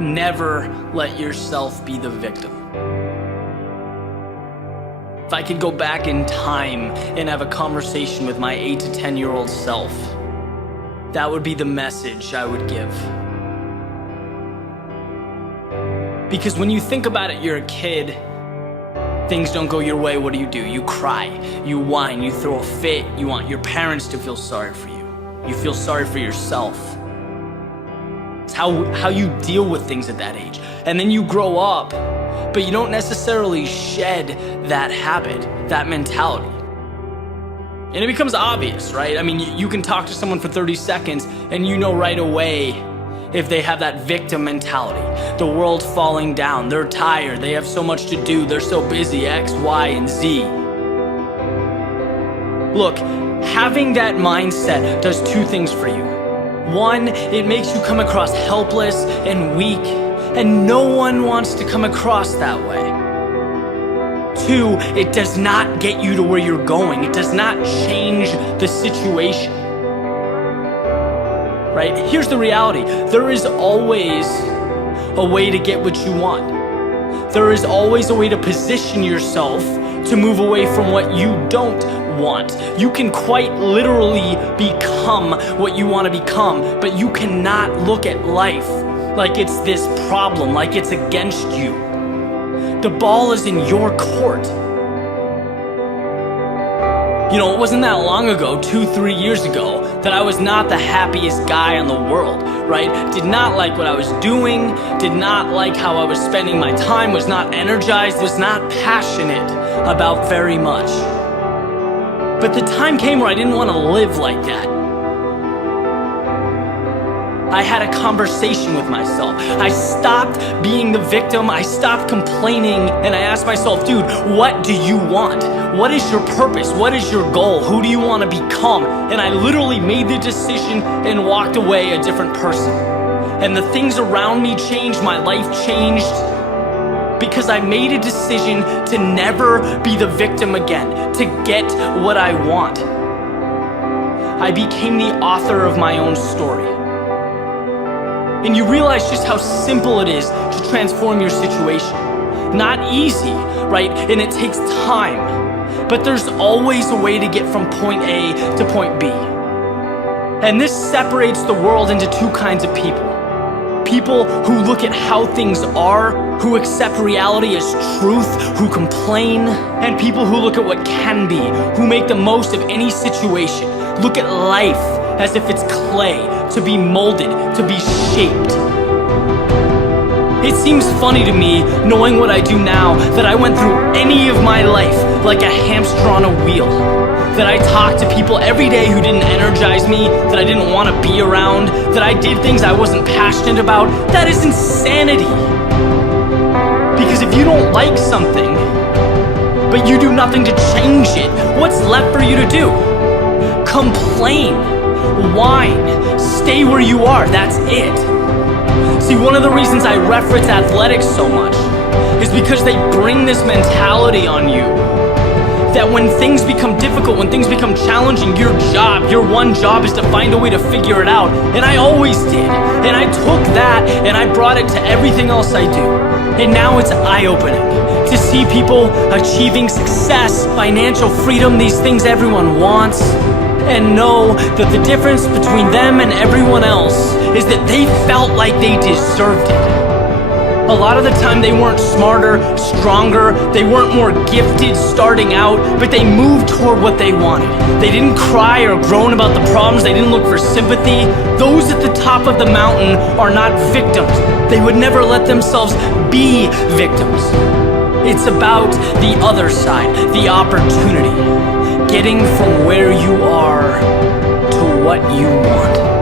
Never let yourself be the victim. If I could go back in time and have a conversation with my 8 to 10-year-old self, that would be the message I would give. Because when you think about it, you're a kid, things don't go your way, what do? You cry, you whine, you throw a fit, you want your parents to feel sorry for you. You feel sorry for yourself. It's how you deal with things at that age. And then you grow up, but you don't necessarily shed that habit, that mentality. And it becomes obvious, right? I mean, you can talk to someone for 30 seconds and you know right away if they have that victim mentality. The world's falling down, they're tired, they have so much to do, they're so busy, X, Y, and Z. Look, having that mindset does two things for you. One, it makes you come across helpless and weak, and no one wants to come across that way. Two, it does not get you to where you're going. It does not change the situation. Right? Here's the reality. There is always a way to get what you want. There is always a way to position yourself to move away from what you don't want. You can quite literally become what you want to become, but you cannot look at life like it's this problem, like it's against you. The ball is in your court. You know, it wasn't that long ago, 2-3 years ago, that I was not the happiest guy in the world, right? Did not like what I was doing, did not like how I was spending my time, was not energized, was not passionate about very much. But the time came where I didn't want to live like that. I had a conversation with myself. I stopped being the victim, I stopped complaining, and I asked myself, dude, what do you want? What is your purpose? What is your goal? Who do you want to become? And I literally made the decision and walked away a different person. And the things around me changed, my life changed, because I made a decision to never be the victim again, to get what I want. I became the author of my own story. And you realize just how simple it is to transform your situation. Not easy, right? And it takes time. But there's always a way to get from point A to point B. And this separates the world into two kinds of people. People who look at how things are, who accept reality as truth, who complain, and people who look at what can be, who make the most of any situation. Look at life as if it's clay, to be molded, to be shaped. It seems funny to me, knowing what I do now, that I went through any of my life like a hamster on a wheel. That I talked to people every day who didn't energize me, that I didn't want to be around, that I did things I wasn't passionate about. That is insanity. Because if you don't like something, but you do nothing to change it, what's left for you to do? Complain, whine, stay where you are, that's it. See, one of the reasons I reference athletics so much is because they bring this mentality on you that when things become difficult, when things become challenging, your one job is to find a way to figure it out. And I always did. And I took that and I brought it to everything else I do. And now it's eye-opening to see people achieving success, financial freedom, these things everyone wants, and know that the difference between them and everyone else is that they felt like they deserved it. A lot of the time they weren't smarter, stronger, they weren't more gifted starting out, but they moved toward what they wanted. They didn't cry or groan about the problems, they didn't look for sympathy. Those at the top of the mountain are not victims. They would never let themselves be victims. It's about the other side, the opportunity. Getting from where you are to what you want.